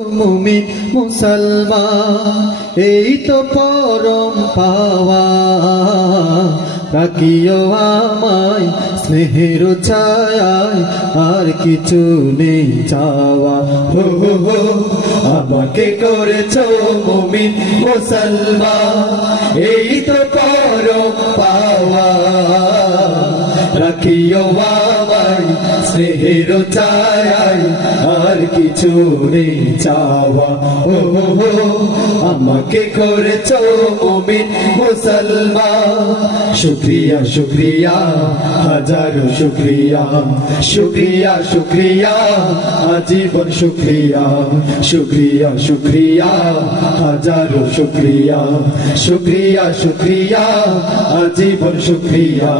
মুমিন মুসলমান এই তো পরম পাওয়া, রাখিও আমায় স্নেহের ছায়ায়, আর কিছু নেই চাওয়া। হো হো হো আমাকে করেছো মুমিন মুসলমান, এই তো পরম পাওয়া, রাখিও আমায় স্নেহের ছায়ায়, আর কিছু নেই চাওয়া। ও হো আমাকে করেছো মুমিন মুসলমান। শুকরিয়া শুকরিয়া হাজারো শুকরিয়া, শুকরিয়া শুকরিয়া আজীবন শুকরিয়া, শুকরিয়া শুকরিয়া হাজারো শুকরিয়া, শুকরিয়া শুকরিয়া আজীবন শুকরিয়া।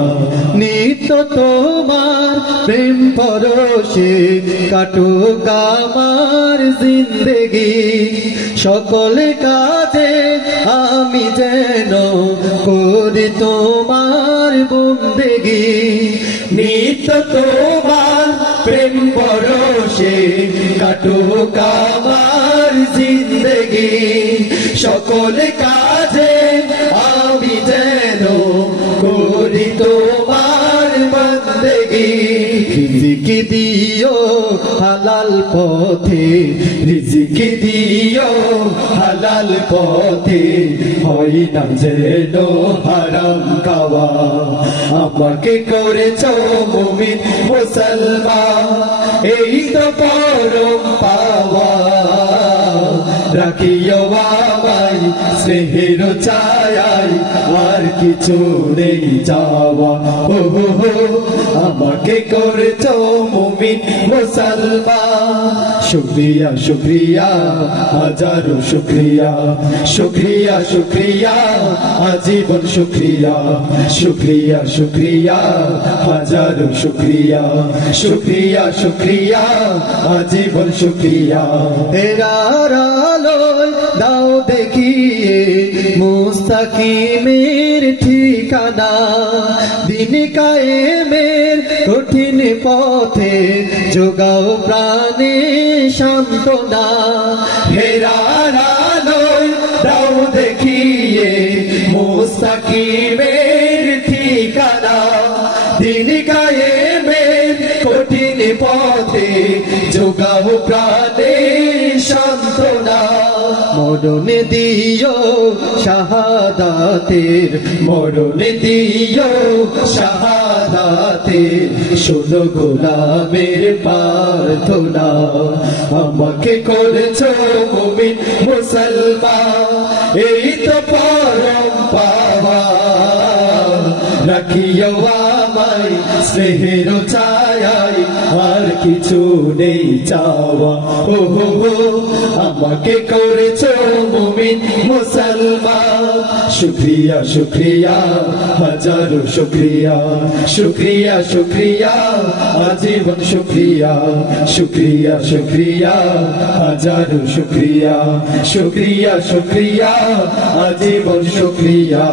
নিত্য তোমার প্রেম পরশে কাটুক আমার জিন্দেগি, সকল কাজে আমি যেন করি তোমার বন্দেগি। নিত্য তোমার প্রেম পরশে কাটুক আমার জিন্দেগি, সকল কাজে আমি যেন করি তোমার বন্দেগি। রিজিক দিও হালাল পথে, রিজিক দিও হালাল পথে, হয় না যেন হারাম খাওয়া। আমাকে করেছো মুমিন মুসলমান, এই তো পরম পাওয়া, রাখিও আমায় স্নেহের ছায়ায়, আর কিছু নেই চাওয়া। ও হো হো আমাকে করেছো মুমিন মুসলমান। শুকরিয়া শুকরিয়া হাজারো শুকরিয়া, শুকরিয়া শুকরিয়া আজীবন শুকরিয়া, শুকরিয়া শুকরিয়া হাজারো শুকরিয়া, শুকরিয়া শুকরিয়া আজীবন শুকরিয়া। হেরার আলোয় দাও দেখিয়ে মুস্তাকিমের ঠিকানা, দিন কায়েমের কঠিন পথে যোগাও প্রাণে সান্ত্বনা। হেরার আলোয় দাও দেখিয়ে মুস্তাকিমের ঠিকানা, দিন কায়েমের কঠিন পথে যোগাও প্রাণে সান্ত্বনা। মরণ দিও শাহাদাতের, মরণ দিও শাহাদাতের, শোনো গোলামের প্রার্থনা। আমাকে করেছো মুমিন মুসলমান, এই তো পরম পাওয়া, রাখিও আমায় স্নেহের ছায়ায়, আর কিছু নেই চাওয়া। ও হো হো আমাকে করেছো মুমিন মুসলমান। শুকরিয়া শুকরিয়া হাজারো শুকরিয়া, শুকরিয়া শুকরিয়া আজীবন শুকরিয়া, শুকরিয়া শুকরিয়া হাজারো শুকরিয়া, শুকরিয়া শুকরিয়া আজীবন শুকরিয়া।